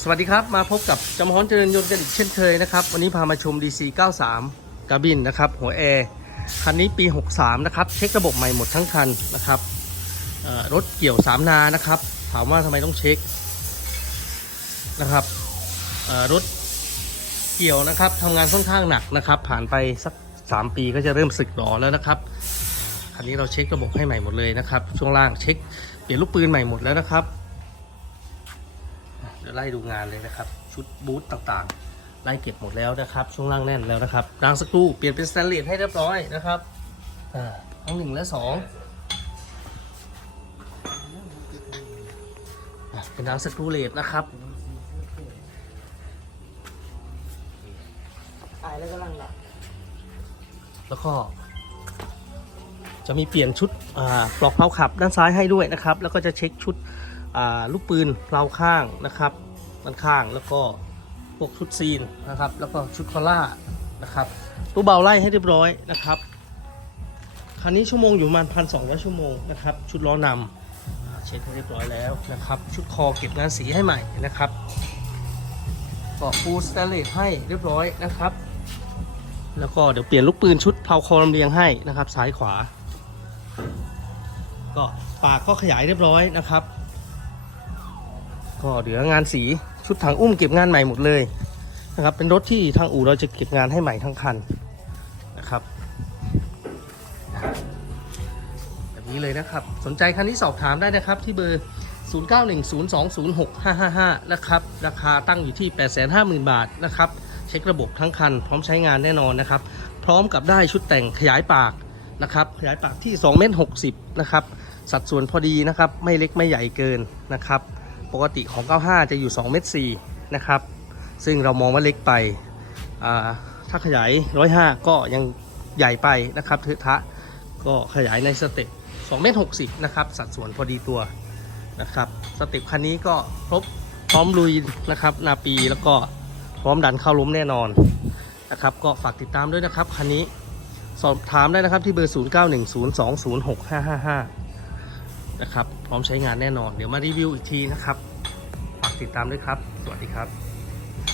สวัสดีครับ มาพบกับจำฮ้อนเจริญยนต์กันอีกเช่นเคยนะครับ วันนี้พามาชม DC 93กาบินนะครับ หัวแอร์คันนี้ปี 63 นะครับ เช็คระบบใหม่หมดทั้งคันนะครับรถเกี่ยว 3 นานะครับ ถามว่าทำไมต้องเช็คนะครับรถเกี่ยวนะครับทำงานค่อนข้างหนักนะครับ ผ่านไปสัก 3 ปีก็จะเริ่มสึกหรอแล้วนะครับคันนี้เราเช็คระบบให้ใหม่หมดเลยนะครับ ช่วงล่างเช็คเปลี่ยนลูกปืนใหม่หมดแล้วนะครับ เดี๋ยวไล่ดูงานเลยนะครับ ชุดบูทต่างๆ ไล่เก็บหมดแล้วนะครับ ช่วงล่างแน่นแล้วนะครับรางสกรูเปลี่ยนเป็นสแตนเลสให้เรียบร้อยนะครับอ่าทั้งหนึ่งและสองอะเป็นรางสกรูเลสนะครับถ่ายแล้วก็ลังหลับแล้วก็จะมีเปลี่ยนชุดอ่าปลอกเพลาขับด้านซ้ายให้ด้วยนะครับ แล้วก็จะเช็คชุดอ่า ลูกปืนเพลาข้างนะครับด้านข้างแล้วก็พวกชุดซีนนะครับ แล้วก็ชุดคอล่านะครับตู้เบาไล่ให้เรียบร้อยนะครับคันนี้ชั่วโมงอยู่ประมาณพันสองชั่วโมงนะครับชุดล้อนำอ่าเช็คให้เรียบร้อยแล้วนะครับ ชุดคอเก็บงานสีให้ใหม่นะครับก็ฟูสแตนเลสให้เรียบร้อยนะครับ แล้วก็เดี๋ยวเปลี่ยนลูกปืนชุดเพลาคอลำเลียงให้นะครับ ซ้ายขวา ก็ปากก็ขยายเรียบร้อยนะครับ ก็เหลืองานสีชุดถังอุ้มเก็บงานใหม่หมดเลยนะครับ เป็นรถที่ทางอู่เราจะเก็บงานให้ใหม่ทั้งคันนะครับแบบนี้เลยนะครับ สนใจคันนี้สอบถามได้นะครับที่เบอร์ 0910206555 นะครับ ราคาตั้งอยู่ที่ 850,000 บาทนะครับ เช็คระบบทั้งคัน พร้อมใช้งานแน่นอนนะครับ พร้อมกับได้ชุดแต่งขยายปากนะครับ ขยายปากที่2เมตร60นะครับ สัดส่วนพอดีนะครับ ไม่เล็กไม่ใหญ่เกินนะครับ ปกติของ 95 จะอยู่2เมตร4นะครับ ซึ่งเรามองว่าเล็กไป ถ้าขยาย 105 ก็ยังใหญ่ไปนะครับเทอทะก็ขยายในสเต็ป2เมตร60 นะครับ สัดส่วนพอดีตัวนะครับ สเต็ปคันนี้ก็ครบพร้อมลุยนะครับ นาปีแล้วก็พร้อมดันเข้าล้มแน่นอนนะครับ ก็ฝากติดตามด้วยนะครับ คันนี้สอบถามได้นะครับที่เบอร์ 0910206555 นะครับ พร้อมใช้งานแน่นอน เดี๋ยวมารีวิวอีกทีนะครับ ฝากติดตามด้วยครับ สวัสดีครับ